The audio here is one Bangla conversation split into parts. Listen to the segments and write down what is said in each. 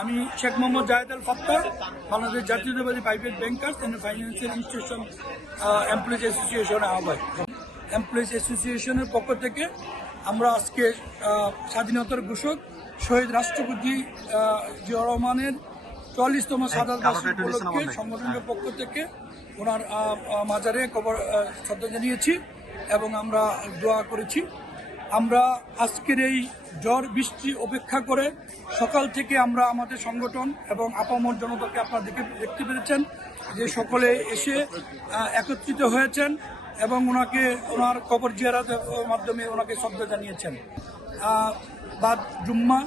আমি শেখ মোহাম্মদ জাহেদ আল ফাত্তাহ, বাংলাদেশ জাতীয়তাবাদী private bankers and financial institution employees অ্যাসোসিয়েশনের আহ্বায়ক। এমপ্লয়িজ অ্যাসোসিয়েশনের পক্ষ থেকে আমরা আজকে স্বাধীনতার ঘোষক শহীদ রাষ্ট্রপতি জিয়াউর রহমানের 44তম শাহাদাত বার্ষিকী উপলক্ষে সংগঠনের পক্ষ থেকে ওনার মাজারে শ্রদ্ধা জানিয়েছি এবং আমরা দোয়া করেছি। আমরা আজকের এই ঝড় বৃষ্টি উপেক্ষা করে সকাল থেকে আমরা আমাদের সংগঠন এবং আপামর জনতাকে আপনারা দেখতে পেরেছেন যে সকলে এসে একত্রিত হয়েছেন এবং ওনার কবর জিয়ারতের মাধ্যমে ওনাকে শ্রদ্ধা জানিয়েছেন। বাদ জুম্মা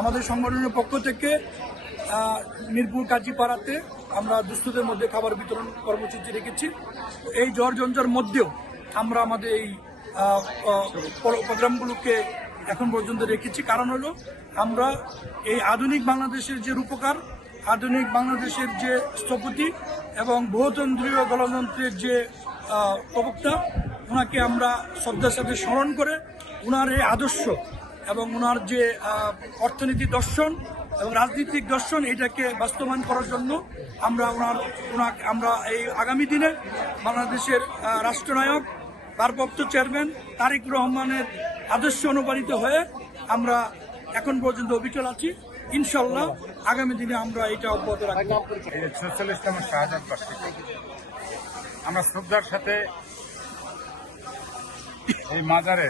আমাদের সংগঠনের পক্ষ থেকে মিরপুর কাজীপাড়াতে আমরা দুস্থদের মধ্যে খাবার বিতরণ কর্মসূচি রেখেছি। এই ঝড় ঝঞ্ঝার মধ্যেও আমরা আমাদের এই প্রোগ্রামগুলোকে এখন পর্যন্ত রেখেছি। কারণ হলো আমরা এই আধুনিক বাংলাদেশের যে রূপকার, আধুনিক বাংলাদেশের যে স্থপতি এবং বহুতন্ত্রীয় গণতন্ত্রের যে প্রবক্তা, ওনাকে আমরা শ্রদ্ধার সাথে স্মরণ করে ওনার এই আদর্শ এবং ওনার যে অর্থনীতি দর্শন এবং রাজনৈতিক দর্শন এটাকে বাস্তবায়ন করার জন্য আমরা এই আগামী দিনে বাংলাদেশের রাষ্ট্রনায়ক ভারপ্রাপ্ত চেয়ারম্যান তারেক রহমানের আদর্শ অনুপ্রাণিত হয়ে আমরা এখন পর্যন্ত অবিচল আছি। ইনশাল্লাহ আগামী দিনে আমরা এটা অব্যাহত রাখবো। ৪৬তম শাহাদাত বার্ষিকী আমরা শ্রদ্ধার সাথে এই মাজারে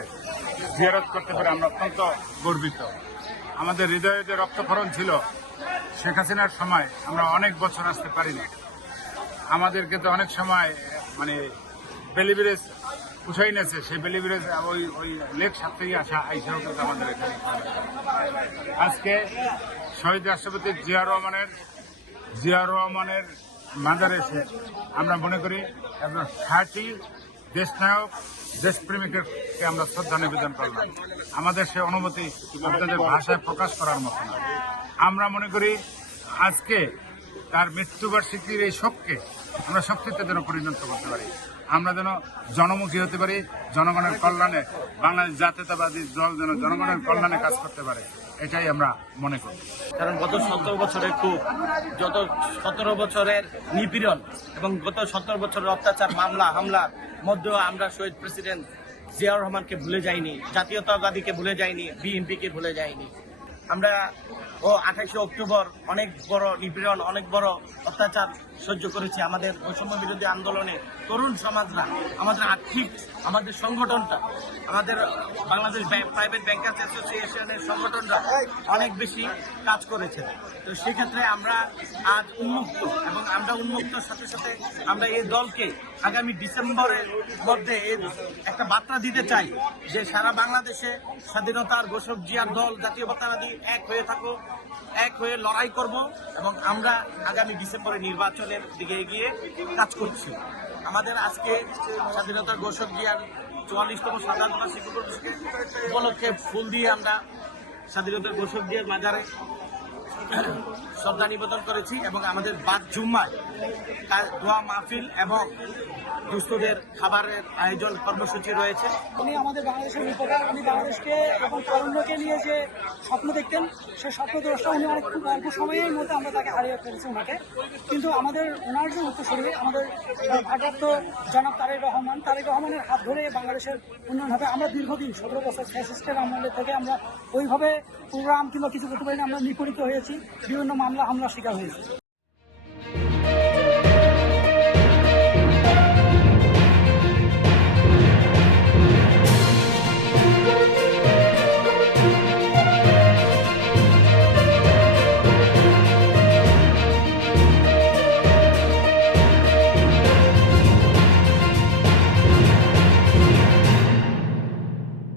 জিয়ারত করতে পারে আমরা অত্যন্ত গর্বিত। আমাদের হৃদয়ে যে রক্তক্ষরণ ছিল শেখ হাসিনার সময়, আমরা অনেক বছর আসতে পারিনি। আমাদেরকে তো অনেক সময় বেলিব্রিজ উঠাই নিয়েছে, সেই বেলিব্রিজ ওই লেক সাথেই আসা আইসাও কিন্তু আমাদের এখানে। আজকে শহীদ রাষ্ট্রপতি জিয়াউর রহমানের মাজারে এসে আমরা মনে করি একজন খাঁটি দেশনায়ক দেশপ্রেমিককে আমরা শ্রদ্ধা নিবেদন করলাম। আমাদের সে অনুভূতি আপনাদের ভাষায় প্রকাশ করার মতো না। আমরা মনে করি আজকে তার মৃত্যুবার্ষিকীর এই শোককে আমরা শক্তিতে যেন পরিণত করতে পারি, আমরা যেন জনমুখী হতে পারি, জনগণের কল্যাণে বাংলাদেশ জাতীয়তাবাদী দল যেন জনগণের কল্যাণে কাজ করতে পারে, এটাই আমরা মনে করি। কারণ গত 17 বছরের যত 17 বছরের নিপীড়ন এবং গত 17 বছরের অত্যাচার হামলার মধ্যেও আমরা শহীদ প্রেসিডেন্ট জিয়াউর রহমানকে ভুলে যাইনি, জাতীয়তাবাদীকে ভুলে যাইনি, বিএনপিকে ভুলে যাইনি। আমরা 28শে অক্টোবর অনেক বড় নিপীড়ন, অনেক বড় অত্যাচার সহ্য করেছি। আমাদের বৈষম্য বিরোধী আন্দোলনে তরুণ সমাজরা, আমাদের সংগঠনটা, আমাদের বাংলাদেশ প্রাইভেট ব্যাংকার্স অ্যাসোসিয়েশনের সংগঠনরা অনেক বেশি কাজ করেছে। তো সেক্ষেত্রে আমরা আজ উন্মুক্ত এবং আমরা উন্মুক্তর সাথে সাথে আমরা এই দলকে আগামী ডিসেম্বরের মধ্যে একটা বার্তা দিতে চাই যে সারা বাংলাদেশে স্বাধীনতার ঘোষক জিয়ার দল জাতীয়তাবাদী এক হয়ে থাকো, এক হয়ে লড়াই করব এবং আমরা আগামী ডিসেম্বরে নির্বাচনের দিকে এগিয়ে কাজ করছি। আমাদের আজকে স্বাধীনতার ঘোষক জিয়ার 44তম শাহাদাত বার্ষিকী উপলক্ষে ফুল দিয়ে আমরা স্বাধীনতার ঘোষক জিয়ার মাজারে শ্রদ্ধা নিবেদন করেছি এবং আমাদের বাদ জুম্মায় দোয়া মাহফিল এবং দুস্থদের খাবারের আয়োজন কর্মসূচি রয়েছে। উনি আমাদের বাংলাদেশের উপকার, উনি বাংলাদেশকে এবং তারুণ্যকে নিয়ে যে স্বপ্ন দেখতেন, সেই স্বপ্নদ্রষ্টা উনি খুব অল্প সময়ের মধ্যে আমরা তাকে হারিয়ে ফেলেছি ওনাকে। কিন্তু ওনার যে উত্তরসূরি আমাদের ভারপ্রাপ্ত জনাব তারেক রহমানের হাত ধরে বাংলাদেশের উন্নয়ন হবে। আমরা দীর্ঘদিন 17 বছর ফ্যাসিস্টের আমলে থেকে আমরা ওইভাবে প্রোগ্রাম কিংবা কিছু করতে পারিনি, আমরা নিপীড়িত হয়েছি, বিভিন্ন মামলা হামলার শিকার হয়েছি।